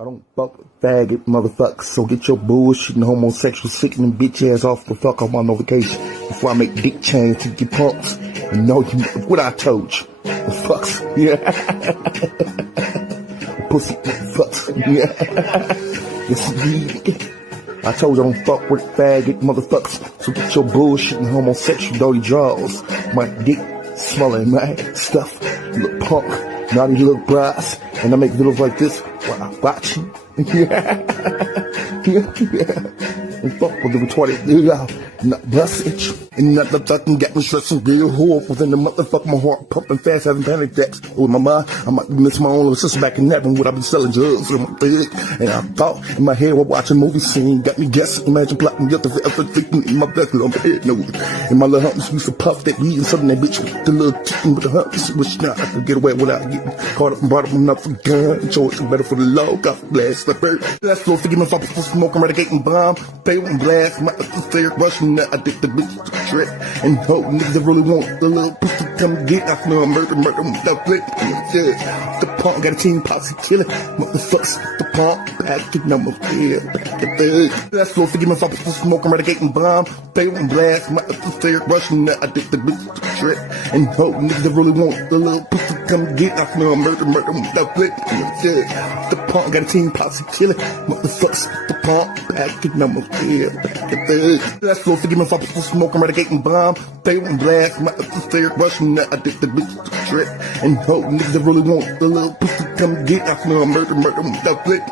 I don't fuck with faggot motherfuckers, so get your bullshitting homosexual sickening bitch ass off the fuck. I'm on vacation before I make dick chains to your punks. And know you what I told you. The fucks, yeah. Pussy fucks, yeah. Yes, indeed. I told you I don't fuck with faggot motherfuckers, so get your bullshitting homosexual dirty draws. My dick smelling, man, stuff. You look punk, naughty little bras, and I make videos like this while I watch you. And fuck with the retarded not message. And not the fucking got me stressing real hard within the motherfucker, my heart pumping fast, having panic attacks. With my mind, I might miss my own little sister back in that one, would I be selling drugs in my bed? And I thought in my head while watching movie scene, got me guessing, imagine plotting the other thinking in my best little head, no. And my little humps used to puff that weed and something that bitch with the little kicking with the humps, which now I could get away without getting caught up and brought up enough for gun. Choice better for the law, got blast the bird. That's so forgive me if I put smoking, radicating bomb, pay and blast, my fair rushing that I did the bitch to the trick. And hope niggas that really want the little pussy come get. I smell murder without flip. Yeah. The punk got a team posse killing. Motherfuckers, the punk back in number here. Back at the that's so forgive me if I put smoking, radicating bomb, pay and blast, my fair rushing that I did the bitch to the trick. And hope niggas that really want the little pussy come get. I smell murder without flip. Yeah. The punk got a team posse killing. Motherfuckers, the punk back in number here. Back at the that's so forgive me if I put smoking, radicating bomb, pay and blast, my fair rushing that I did the bitch to the trick. And hope niggas that really want the little pussy come get. I smell murder without flip.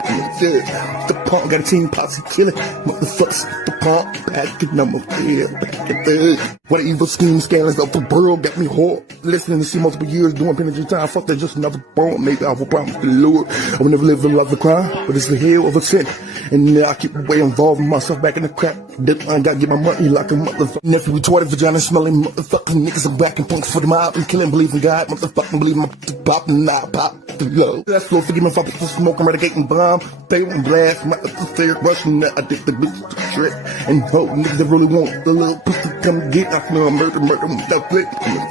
Yeah. The punk got a team posse killing. Motherfuckers, the punk back in number here. Back at the what evil scheme scandals of the world got me hard. Listening to see multiple years doing penitentiary time. Fuck that, just another born. Maybe I will promise the Lord I will never live a life of crime, but it's the hell of a sin. And now I keep away involving myself back in the crap. I gotta get my money like a motherfucker. Nephew retarded vagina smelling motherfucking niggas are whacking punks for the mob and killing, believe in God, motherfucking believe my pop and not pop the low. That's so forgive me if I put smoking, radicating bomb, pay and blast, my fair rushing that I did the bitch to the trick. And hope niggas that really want the little pussy come get. I smell murder without flip.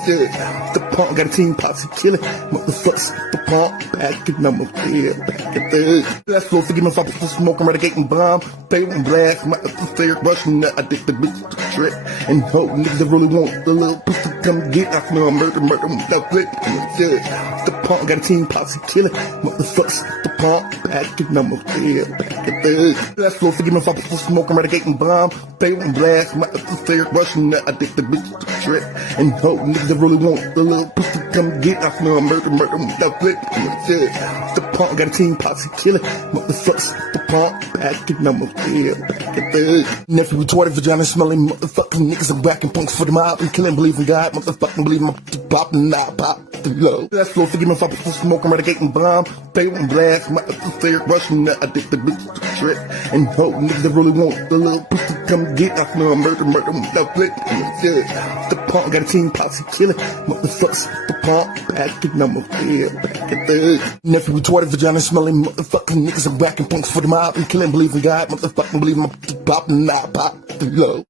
Yeah. The punk got a team posse killing. Motherfuckers, the punk back in number here. Back at the that's so forgive me if I put smoking, radicating bomb, pay and blast, my fair rushing that I did the bitch to the trick. And hope niggas that really want the little pussy come get. I smell murder without flip. Yeah. The punk got a team posse killing. Motherfuckers, the punk back in number here. Back at the that's so forgive me if I put smoking, radicating bomb, pay and blast, my fair rushing that I did the bitch to the trick. And hope niggas that really want the little pussy come get. I smell murder without flip. Yeah. The punk got a team posse killing. Motherfuckers, the punk back in number here. Back at the nephew retarded vagina smelling motherfucking niggas are whacking punks for the mob and killing, believe in God, motherfucking believe my pop and not pop the low. That's so forgive me if I put smoking, radicating bomb, pay and blast, my fair rushing that I did the bitch to the trick. And hope niggas that really want the little pussy come get. I smell murder without flip. Yeah. The punk got a team posse killing. Motherfuckers, the punk back in number here. Back at the nephew retarded vagina smelling motherfucking niggas are whacking punks for the mob and killing, believe in God, motherfucking believe my pop and not pop the low.